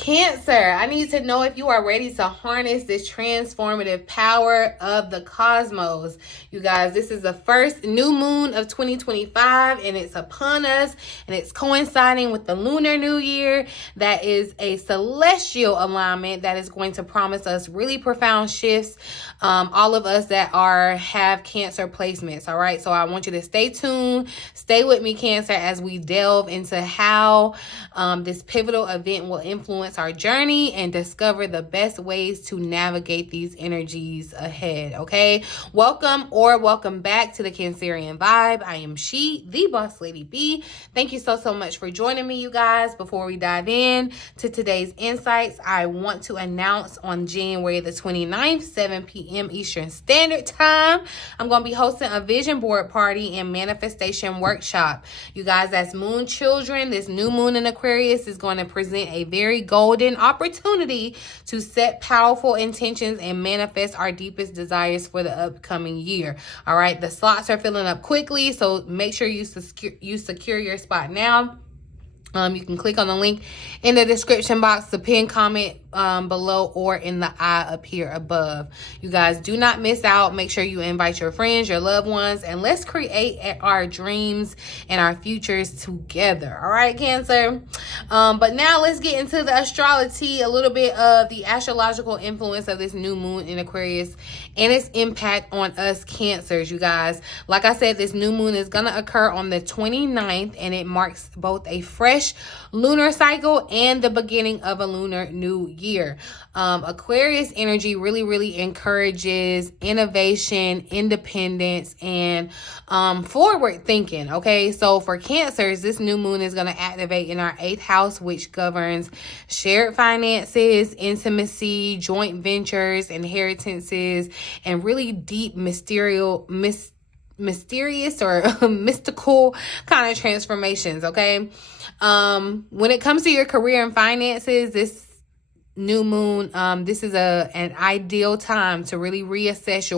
Cancer, I need to know if you are ready to harness this transformative power of the cosmos. You guys, this is the first new moon of 2025 and it's upon us and it's coinciding with the Lunar New Year. That is a celestial alignment that is going to promise us really profound shifts. All of us that have Cancer placements, all right? So I want you to stay tuned, stay with me, Cancer, as we delve into how this pivotal event will influence our journey and discover the best ways to navigate these energies ahead, okay? Welcome back to the Cancerian Vibe. I am the Boss Lady B. Thank you so much for joining me, you guys. Before we dive in to today's insights, I want to announce on January the 29th, 7 p.m. Eastern Standard Time, I'm going to be hosting a vision board party and manifestation workshop. You guys, that's moon children. This new moon in Aquarius is going to present a very golden opportunity to set powerful intentions and manifest our deepest desires for the upcoming year. All right, the slots are filling up quickly, so make sure you secure your spot now. You can click on the link in the description box, the pinned comment below, or in the eye up here above. You guys, do not miss out. Make sure you invite your friends, your loved ones, and let's create our dreams and our futures together. All right, Cancer. But now let's get into the astrology, a little bit of the astrological influence of this new moon in Aquarius and its impact on us Cancers, you guys. Like I said, this new moon is going to occur on the 29th, and it marks both a fresh lunar cycle and the beginning of a lunar new year. Aquarius energy really encourages innovation, independence, and forward thinking. Okay, so for Cancers, this new moon is going to activate in our 8th house, which governs shared finances, intimacy, joint ventures, inheritances, and really deep mysterious or mystical kind of transformations. Okay, when it comes to your career and finances, this new moon, this is an ideal time to really reassess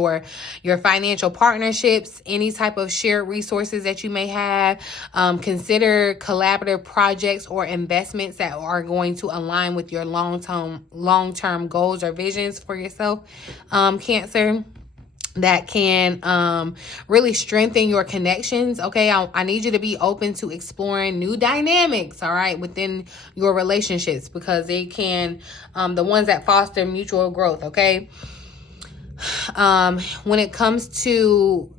your financial partnerships, any type of shared resources that you may have. Consider collaborative projects or investments that are going to align with your long-term goals or visions for yourself, Cancer, that can really strengthen your connections. Okay, I need you to be open to exploring new dynamics, all right, within your relationships, because they can, the ones that foster mutual growth. Okay, when it comes to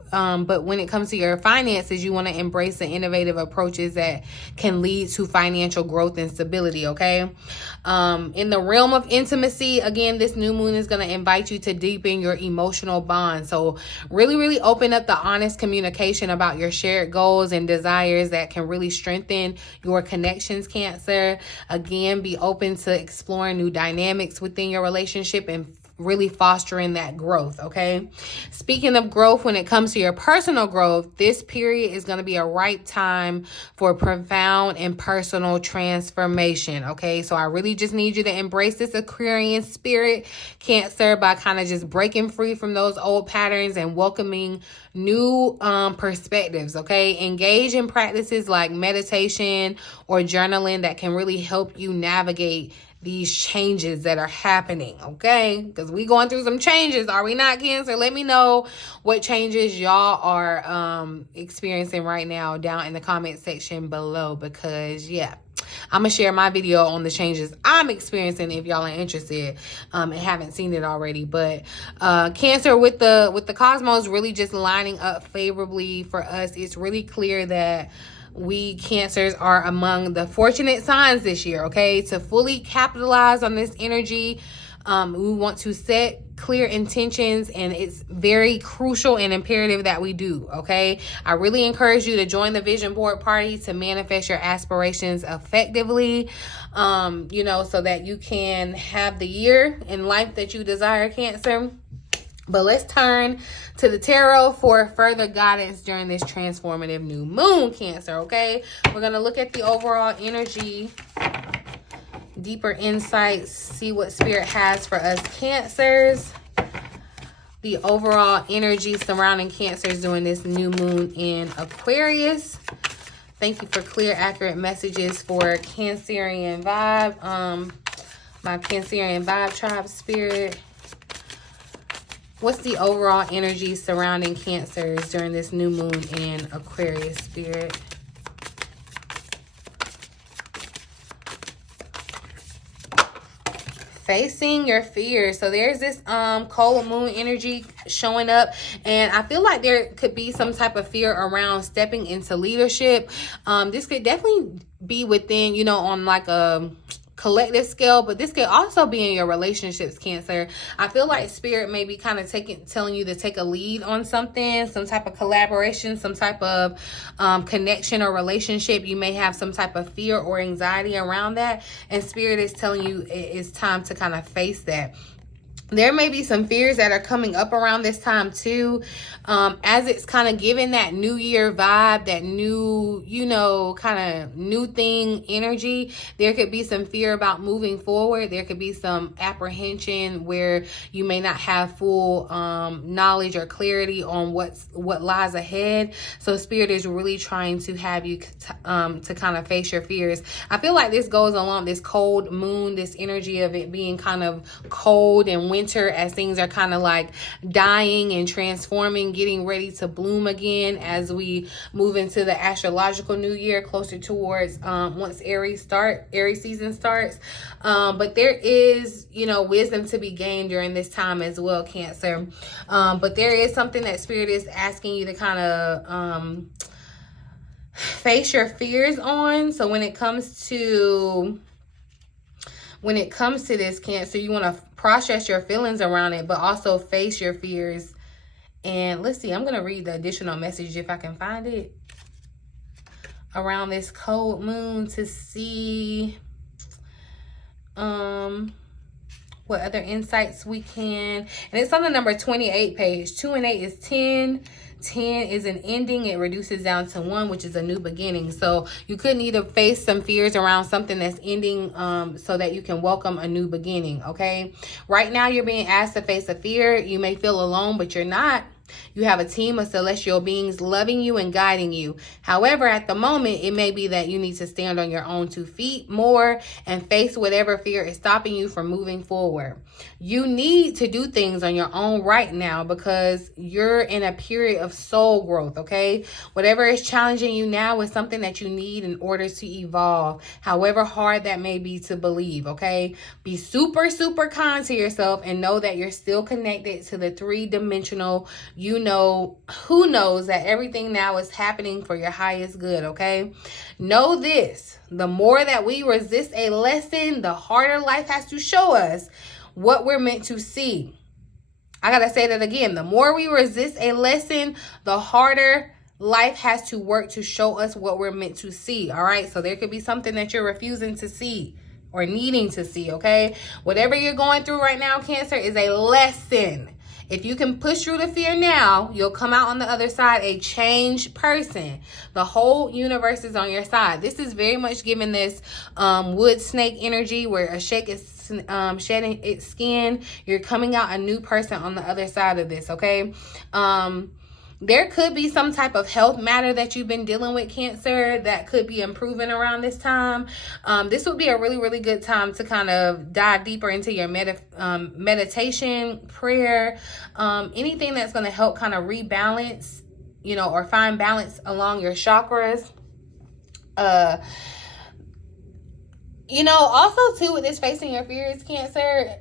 your finances, you want to embrace the innovative approaches that can lead to financial growth and stability, okay? In the realm of intimacy, again, this new moon is going to invite you to deepen your emotional bond. So really open up the honest communication about your shared goals and desires that can really strengthen your connections, Cancer. Again, be open to exploring new dynamics within your relationship and really fostering that growth, okay? Speaking of growth, when it comes to your personal growth, this period is going to be a ripe time for profound and personal transformation, okay? So I really just need you to embrace this Aquarian spirit, Cancer, by kind of just breaking free from those old patterns and welcoming new perspectives, okay? Engage in practices like meditation or journaling that can really help you navigate these changes that are happening, okay? Because we going through some changes, are we not, Cancer? Let me know what changes y'all are experiencing right now down in the comment section below, because yeah, I'm gonna share my video on the changes I'm experiencing if y'all are interested and haven't seen it already. But Cancer, with the cosmos really just lining up favorably for us, it's really clear that we Cancers are among the fortunate signs this year, okay? To fully capitalize on this energy, we want to set clear intentions, and it's very crucial and imperative that we do, okay? I really encourage you to join the vision board party to manifest your aspirations effectively, so that you can have the year in life that you desire, Cancer. But let's turn to the tarot for further guidance during this transformative new moon, Cancer, okay? We're going to look at the overall energy, deeper insights, see what Spirit has for us Cancers. The overall energy surrounding Cancers during this new moon in Aquarius. Thank you for clear, accurate messages for Cancerian vibe. My Cancerian vibe tribe spirit. What's the overall energy surrounding Cancers during this new moon in Aquarius spirit? Facing your fears. So there's this cold moon energy showing up, and I feel like there could be some type of fear around stepping into leadership. This could definitely be within, you know, on like a collective scale, but this could also be in your relationships, Cancer. I feel like spirit may be kind of telling you to take a lead on something, some type of collaboration, some type of connection or relationship. You may have some type of fear or anxiety around that, and spirit is telling you it's time to kind of face that. There may be some fears that are coming up around this time too, as it's kind of giving that new year vibe, that new, you know, kind of new thing energy. There could be some fear about moving forward. There could be some apprehension where you may not have full knowledge or clarity on what lies ahead. So spirit is really trying to have you to kind of face your fears. I feel like this goes along this cold moon, this energy of it being kind of cold and winter, as things are kind of like dying and transforming, getting ready to bloom again as we move into the astrological new year, closer towards once Aries season starts. But there is, you know, wisdom to be gained during this time as well, Cancer. But there is something that spirit is asking you to kind of face your fears on. So when it comes to this, Cancer, you want to process your feelings around it, but also face your fears. And let's see, I'm going to read the additional message if I can find it around this cold moon to see what other insights we can. And it's on the number 28 page. 2 and 8 is 10. 10 is an ending. It reduces down to 1, which is a new beginning. So you could need to face some fears around something that's ending so that you can welcome a new beginning, okay? Right now, you're being asked to face a fear. You may feel alone, but you're not. You have a team of celestial beings loving you and guiding you. However, at the moment, it may be that you need to stand on your own 2 feet more and face whatever fear is stopping you from moving forward. You need to do things on your own right now because you're in a period of soul growth, okay? Whatever is challenging you now is something that you need in order to evolve, however hard that may be to believe, okay? Be super, super kind to yourself and know that you're still connected to the 3-dimensional, you know, who knows that everything now is happening for your highest good, okay? Know this, the more that we resist a lesson, the harder life has to show us what we're meant to see. I gotta say that again. The more we resist a lesson, the harder life has to work to show us what we're meant to see, all right? So there could be something that you're refusing to see or needing to see, okay? Whatever you're going through right now, Cancer, is a lesson. If you can push through the fear now, you'll come out on the other side a changed person. The whole universe is on your side. This is very much giving this wood snake energy where a snake is shedding its skin. You're coming out a new person on the other side of this, okay? There could be some type of health matter that you've been dealing with, Cancer, that could be improving around this time. This would be a really, really good time to kind of dive deeper into your meditation, prayer, anything that's going to help kind of rebalance, you know, or find balance along your chakras. You know, also too, with this facing your fears, Cancer,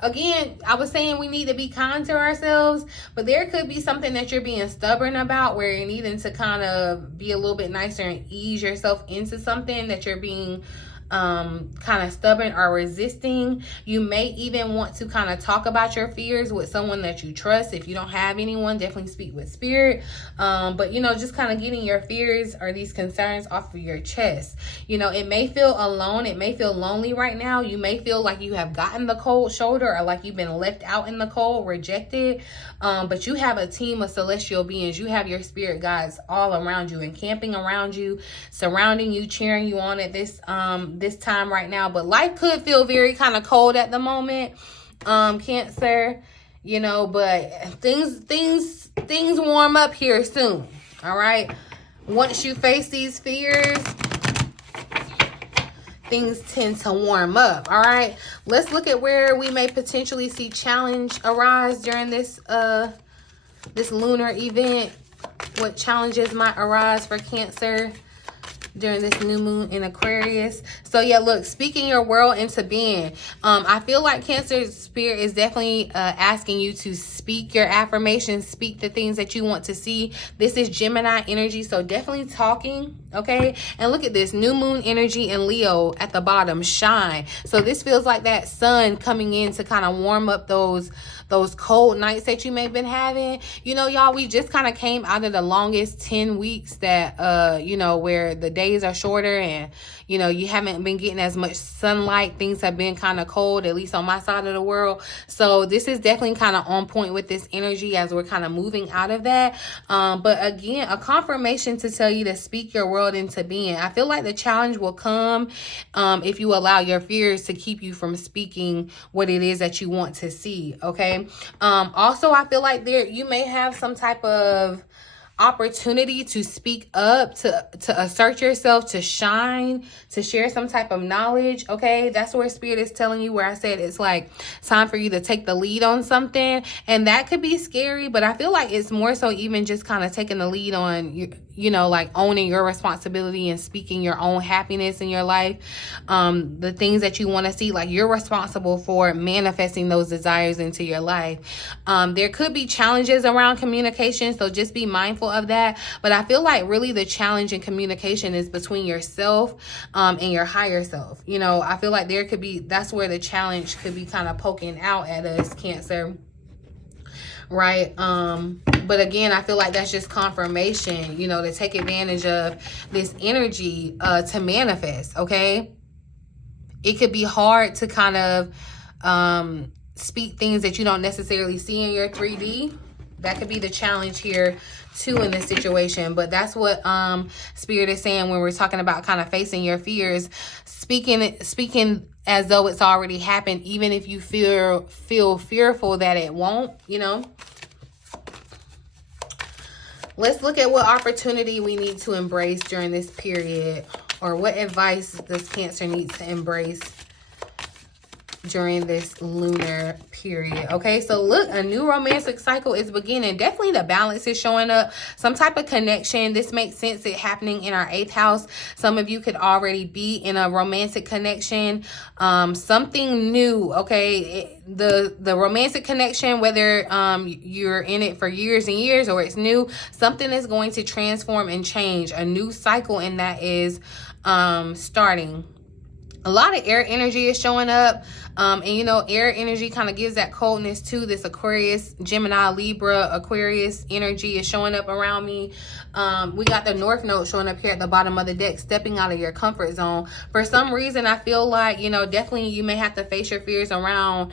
again, I was saying we need to be kind to ourselves, but there could be something that you're being stubborn about where you're needing to kind of be a little bit nicer and ease yourself into something that you're being kind of stubborn or resisting. You may even want to kind of talk about your fears with someone that you trust. If you don't have anyone, definitely speak with spirit. But, you know, just kind of getting your fears or these concerns off of your chest. You know, it may feel alone. It may feel lonely right now. You may feel like you have gotten the cold shoulder or like you've been left out in the cold, rejected. But you have a team of celestial beings. You have your spirit guides all around you, encamping around you, surrounding you, cheering you on at this time right now. But life could feel very kind of cold at the moment, Cancer, you know, but things warm up here soon. All right, once you face these fears, things tend to warm up. All right, let's look at where we may potentially see challenge arise during this this lunar event. What challenges might arise for Cancer during this new moon in Aquarius. So yeah, look, speaking your world into being. I feel like Cancer spirit is definitely asking you to speak your affirmations, speak the things that you want to see. This is Gemini energy, so definitely talking, okay? And look at this, new moon energy in Leo at the bottom, shine. So this feels like that sun coming in to kind of warm up those cold nights that you may have been having. You know, y'all, we just kind of came out of the longest 10 weeks that, you know, where the days are shorter and, you know, you haven't been getting as much sunlight. Things have been kind of cold, at least on my side of the world. So this is definitely kind of on point with this energy as we're kind of moving out of that. But again, a confirmation to tell you to speak your world into being. I feel like the challenge will come if you allow your fears to keep you from speaking what it is that you want to see, okay? Also, I feel like you may have some type of opportunity to speak up, to assert yourself, to shine, to share some type of knowledge, okay? That's where Spirit is telling you, where I said it's like time for you to take the lead on something. And that could be scary, but I feel like it's more so even just kind of taking the lead on, you know, like owning your responsibility and speaking your own happiness in your life. The things that you want to see, like you're responsible for manifesting those desires into your life. There could be challenges around communication, so just be mindful of that. But I feel like really the challenge in communication is between yourself and your higher self. You know, I feel like that's where the challenge could be kind of poking out at us, Cancer. Right? But again, I feel like that's just confirmation, you know, to take advantage of this energy to manifest, okay? It could be hard to kind of speak things that you don't necessarily see in your 3D. That could be the challenge here too in this situation. But that's what Spirit is saying when we're talking about kind of facing your fears, speaking as though it's already happened, even if you feel fearful that it won't, you know. Let's look at what opportunity we need to embrace during this period, or what advice does Cancer need to embrace during this lunar period. Okay, so look, a new romantic cycle is beginning. Definitely the balance is showing up, some type of connection. This makes sense, it happening in our 8th house. Some of you could already be in a romantic connection, something new, okay? The romantic connection, whether you're in it for years and years or it's new, something is going to transform and change. A new cycle in that is starting. A lot of air energy is showing up. And, you know, air energy kind of gives that coldness to this Aquarius, Gemini, Libra, Aquarius energy is showing up around me. We got the North Node showing up here at the bottom of the deck, stepping out of your comfort zone. For some reason, I feel like, you know, definitely you may have to face your fears around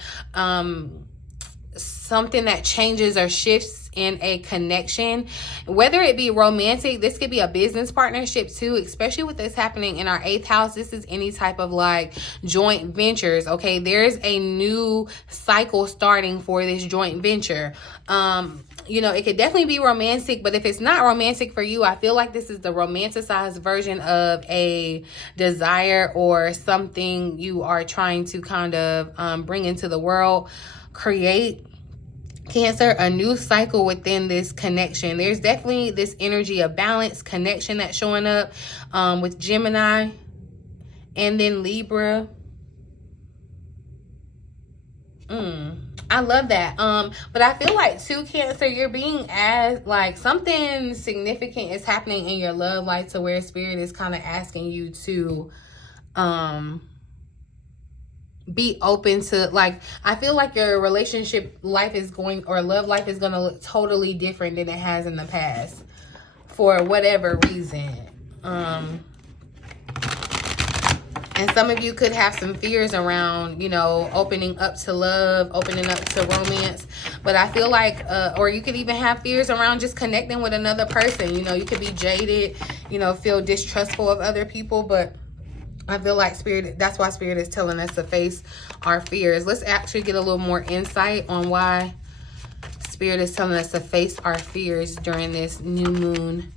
something that changes or shifts in a connection, whether it be romantic. This could be a business partnership too, especially with this happening in our 8th house. This is any type of like joint ventures, okay? There's a new cycle starting for this joint venture. You know, it could definitely be romantic, but if it's not romantic for you, I feel like this is the romanticized version of a desire or something you are trying to kind of bring into the world, create. Cancer, a new cycle within this connection. There's definitely this energy of balance, connection that's showing up with Gemini and then Libra. I love that. But I feel like too, Cancer, you're being as like something significant is happening in your love life, to where Spirit is kind of asking you to be open to, like, I feel like your relationship life is going, or love life is going to look totally different than it has in the past for whatever reason. And some of you could have some fears around, you know, opening up to love, opening up to romance. But I feel like, or you could even have fears around just connecting with another person. You know, you could be jaded, you know, feel distrustful of other people, but I feel like Spirit, that's why Spirit is telling us to face our fears. Let's actually get a little more insight on why Spirit is telling us to face our fears during this new moon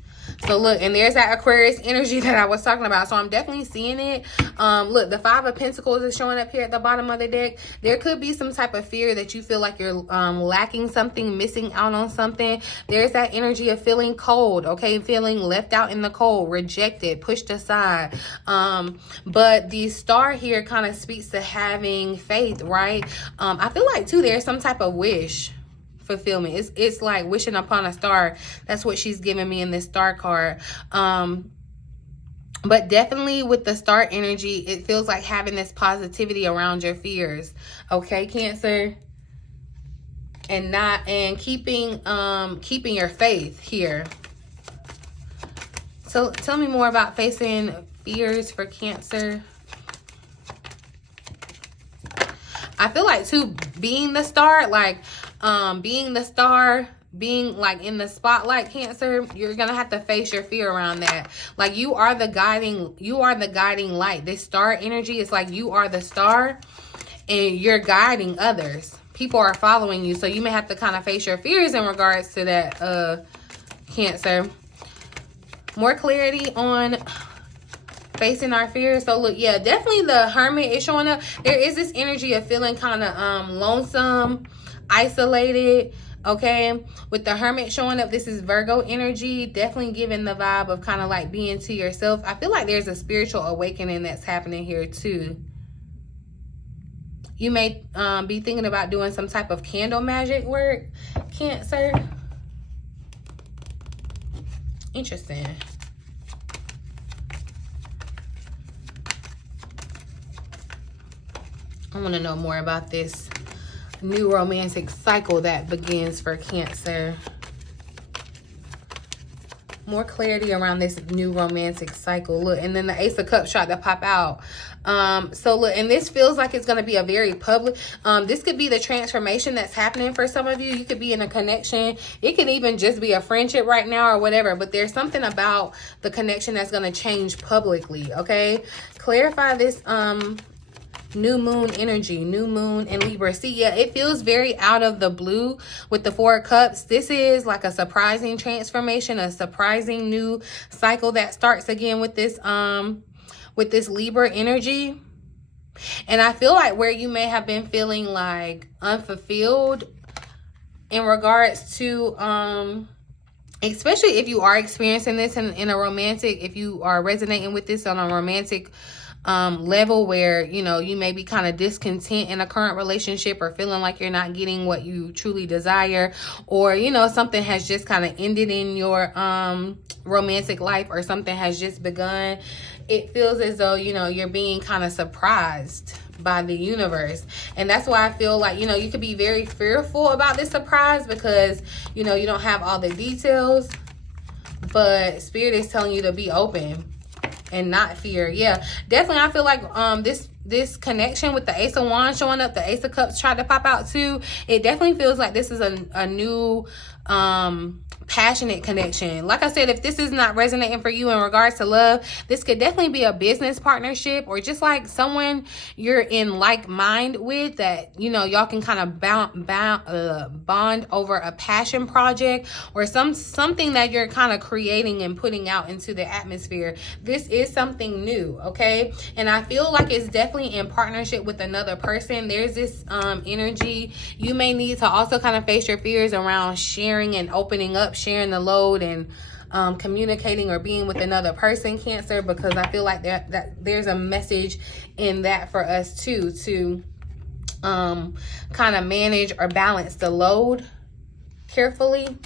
So look, and there's that Aquarius energy that I was talking about. So I'm definitely seeing it. Look, the Five of Pentacles is showing up here at the bottom of the deck. There could be some type of fear that you feel like you're lacking something, missing out on something. There's that energy of feeling cold, okay? Feeling left out in the cold, rejected, pushed aside. But the star here kind of speaks to having faith, right? I feel like too, there's some type of wish fulfillment. It's like wishing upon a star. That's what she's giving me in this star card. But definitely with the star energy, it feels like having this positivity around your fears, okay, Cancer? And keeping your faith here. So tell me more about facing fears for Cancer. I feel like too, being the star, like being the star, being like in the spotlight, Cancer, you're gonna have to face your fear around that. Like you are the guiding light. This star energy is like you are the star and you're guiding others. People are following you, so you may have to kind of face your fears in regards to that, Cancer. More clarity on facing our fears. So look, yeah, definitely the Hermit is showing up. There is this energy of feeling kind of lonesome, isolated, okay? With the Hermit showing up, this is Virgo energy, definitely giving the vibe of kind of like being to yourself. I feel like there's a spiritual awakening that's happening here too. You may be thinking about doing some type of candle magic work, Cancer. Interesting. I want to know more about this new romantic cycle that begins for Cancer. More clarity around this new romantic cycle. Look, and then the Ace of Cups tried to pop out. So look, and this feels like it's going to be a very public, this could be the transformation that's happening for some of you. You could be in a connection. It could even just be a friendship right now or whatever, but there's something about the connection that's going to change publicly, okay? Clarify this, new moon energy, new moon in Libra. See, yeah, it feels very out of the blue with the Four of Cups. This is like a surprising transformation, a surprising new cycle that starts again with this Libra energy. And I feel like where you may have been feeling like unfulfilled in regards to especially if you are experiencing this in a romantic, if you are resonating with this on a romantic level where, you know, you may be kind of discontent in a current relationship or feeling like you're not getting what you truly desire, or, you know, something has just kind of ended in your romantic life, or something has just begun. It feels as though, you know, you're being kind of surprised by the universe. And that's why I feel like, you know, you could be very fearful about this surprise because, you know, you don't have all the details, but Spirit is telling you to be open and not fear. Yeah, definitely. I feel like this connection with the Ace of Wands showing up, the Ace of Cups tried to pop out too. It definitely feels like this is a new passionate connection. Like I said, if this is not resonating for you in regards to love, this could definitely be a business partnership, or just like someone you're in like mind with, that, you know, y'all can kind of bond over a passion project, or something that you're kind of creating and putting out into the atmosphere. This is something new, okay? And I feel like it's definitely in partnership with another person. There's this energy. You may need to also kind of face your fears around sharing and opening up, sharing the load, and communicating or being with another person, Cancer, because I feel like that there's a message in that for us too, to kind of manage or balance the load carefully.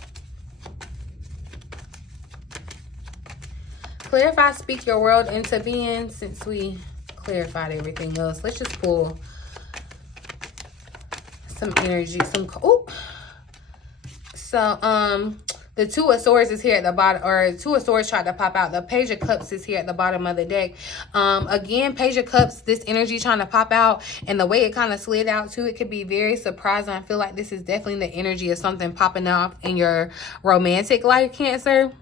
Clarify, speak your world into being. Since we clarified everything else, let's just pull some energy, so the Two of Swords is here at the bottom, or Two of Swords tried to pop out. The Page of Cups is here at the bottom of the deck. Again, Page of Cups, this energy trying to pop out, and the way it kind of slid out too, it could be very surprising. I feel like this is definitely the energy of something popping off in your romantic life, Cancer.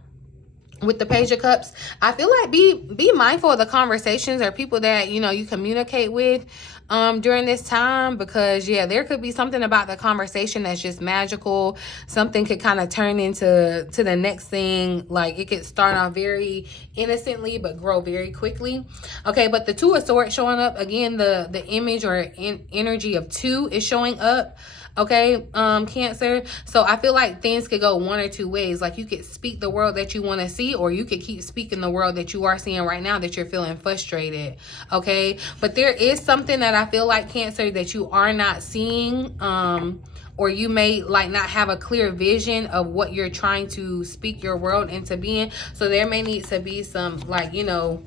With the Page of Cups, I feel like be mindful of the conversations or people that, you know, you communicate with. during this time, because yeah, there could be something about the conversation that's just magical. Something could kind of turn into the next thing. Like it could start off very innocently but grow very quickly. Okay, but the Two of Swords showing up again, the image or energy of two is showing up. Okay, Cancer. So I feel like things could go one or two ways. Like you could speak the world that you want to see, or you could keep speaking the world that you are seeing right now that you're feeling frustrated. Okay, but there is something that I feel like, Cancer, that you are not seeing, or you may like not have a clear vision of what you're trying to speak your world into being. So there may need to be some, like, you know,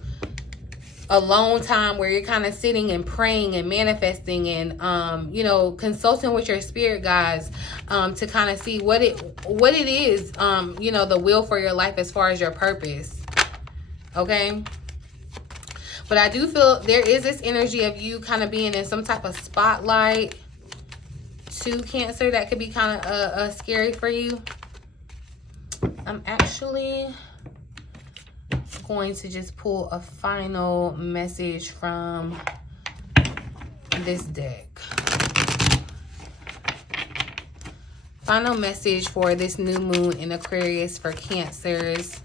alone time where you're kind of sitting and praying and manifesting and you know, consulting with your spirit guides to kind of see what it is, you know, the will for your life as far as your purpose. Okay, but I do feel there is this energy of you kind of being in some type of spotlight to Cancer that could be kind of scary for you. I'm actually going to just pull a final message from this deck. Final message for this new moon in Aquarius for Cancers.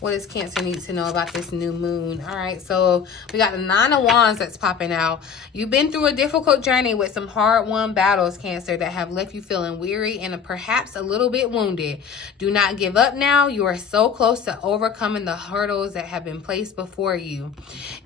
What does Cancer need to know about this new moon? All right, so we got the Nine of Wands that's popping out. You've been through a difficult journey with some hard-won battles, Cancer, that have left you feeling weary and perhaps a little bit wounded. Do not give up now. You are so close to overcoming the hurdles that have been placed before you.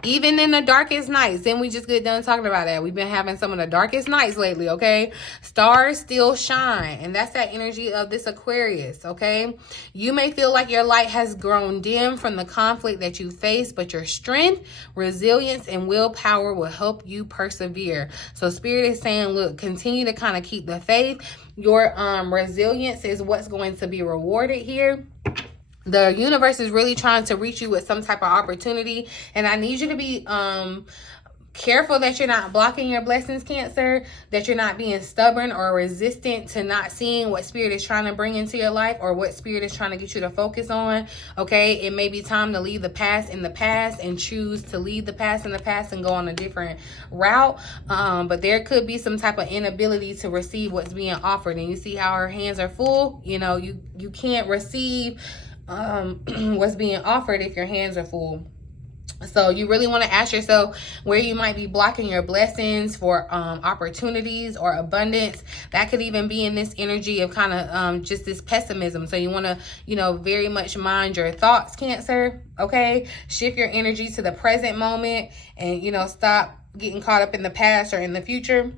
Even in the darkest nights, then we just get done talking about that. We've been having some of the darkest nights lately, okay? Stars still shine, and that's that energy of this Aquarius, okay? You may feel like your light has grown dim from the conflict that you face, but your strength, resilience, and willpower will help you persevere. So Spirit is saying, look, continue to kind of keep the faith. Your resilience is what's going to be rewarded here. The universe is really trying to reach you with some type of opportunity, and I need you to be careful that you're not blocking your blessings, Cancer, that you're not being stubborn or resistant to not seeing what Spirit is trying to bring into your life or what Spirit is trying to get you to focus on. Okay, it may be time to leave the past in the past and choose to leave the past in the past and go on a different route. But there could be some type of inability to receive what's being offered, and you see how her hands are full. You know, you can't receive what's being offered if your hands are full. So you really want to ask yourself where you might be blocking your blessings for opportunities or abundance. That could even be in this energy of kind of just this pessimism. So you want to, you know, very much mind your thoughts, Cancer. Okay, shift your energy to the present moment and, you know, stop getting caught up in the past or in the future.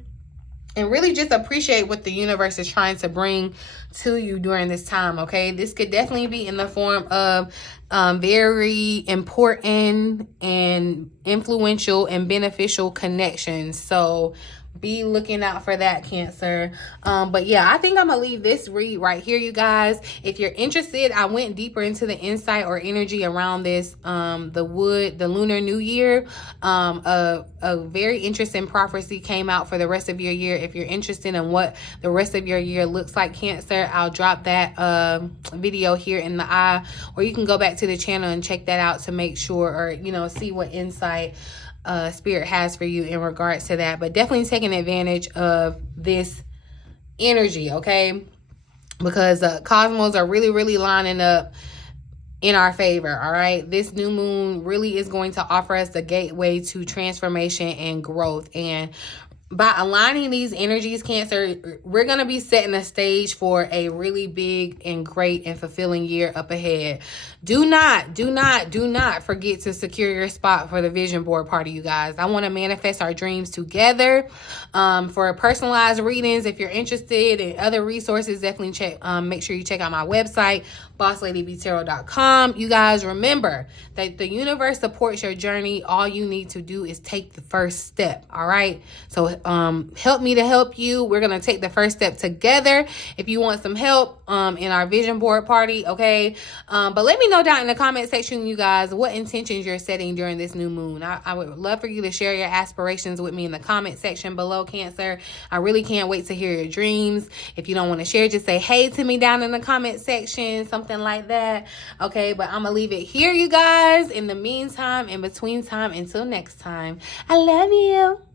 And really just appreciate what the universe is trying to bring to you during this time, okay? This could definitely be in the form of very important and influential and beneficial connections. So be looking out for that, Cancer. But yeah, I think I'm gonna leave this read right here, you guys. If you're interested, I went deeper into the insight or energy around this, the Lunar New Year. A very interesting prophecy came out for the rest of your year. If you're interested in what the rest of your year looks like, Cancer, I'll drop that video here in the eye, or you can go back to the channel and check that out to make sure, or, you know, see what insight Spirit has for you in regards to that. But definitely taking advantage of this energy, okay? Because cosmos are really lining up in our favor, all right? This new moon really is going to offer us the gateway to transformation and growth. And by aligning these energies, Cancer, we're going to be setting the stage for a really big and great and fulfilling year up ahead. Do not forget to secure your spot for the vision board party, you guys. I want to manifest our dreams together. For personalized readings, if you're interested in other resources, definitely check. Make sure you check out my website, BossLadyBTarot.com. You guys, remember that the universe supports your journey. All you need to do is take the first step, all right? So help me to help you. We're going to take the first step together. If you want some help in our vision board party, okay? But let me know down in the comment section, you guys, what intentions you're setting during this new moon. I would love for you to share your aspirations with me in the comment section below, Cancer. I really can't wait to hear your dreams. If you don't want to share, just say hey to me down in the comment section, something like that, okay? But I'm gonna leave it here, you guys. In the meantime, in between time, until next time, I love you.